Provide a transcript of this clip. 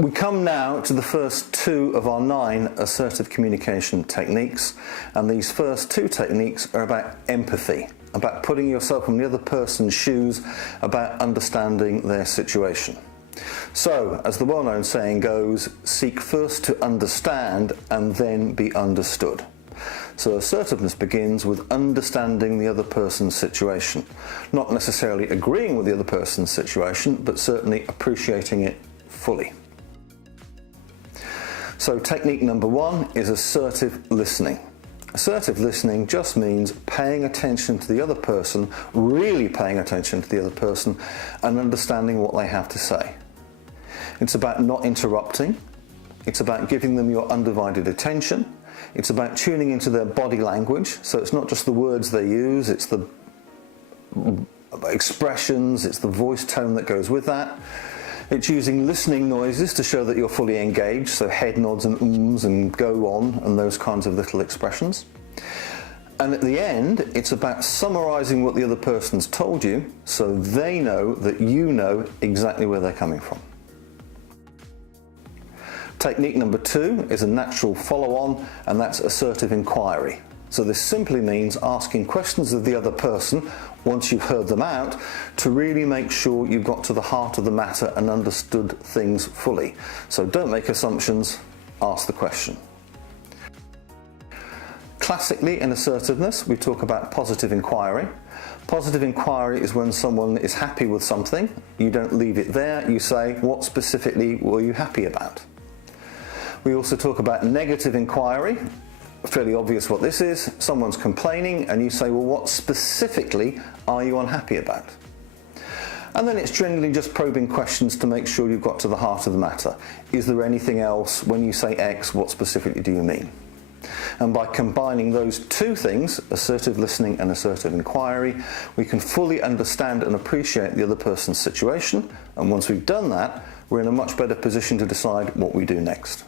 We come now to the first two of our 9 assertive communication techniques, and these first 2 techniques are about empathy, about putting yourself in the other person's shoes, about understanding their situation. So, as the well-known saying goes, seek first to understand and then be understood. So assertiveness begins with understanding the other person's situation. Not necessarily agreeing with the other person's situation, but certainly appreciating it fully. So technique number 1 is assertive listening. Assertive listening just means paying attention to the other person, really paying attention to the other person, and understanding what they have to say. It's about not interrupting. It's about giving them your undivided attention. It's about tuning into their body language. So it's not just the words they use, it's the expressions, it's the voice tone that goes with that. It's using listening noises to show that you're fully engaged, so head nods and ums and go on and those kinds of little expressions. And at the end, it's about summarizing what the other person's told you so they know that you know exactly where they're coming from. Technique number 2 is a natural follow-on, and that's assertive inquiry. So this simply means asking questions of the other person once you've heard them out to really make sure you've got to the heart of the matter and understood things fully. So don't make assumptions, ask the question. Classically in assertiveness, we talk about positive inquiry. Positive inquiry is when someone is happy with something. You don't leave it there, you say, what specifically were you happy about? We also talk about negative inquiry. Fairly obvious what this is. Someone's complaining and you say, well, what specifically are you unhappy about? And then it's generally just probing questions to make sure you've got to the heart of the matter. Is there anything else? When you say X, what specifically do you mean? And by combining those 2 things, assertive listening and assertive inquiry, we can fully understand and appreciate the other person's situation. And once we've done that, we're in a much better position to decide what we do next.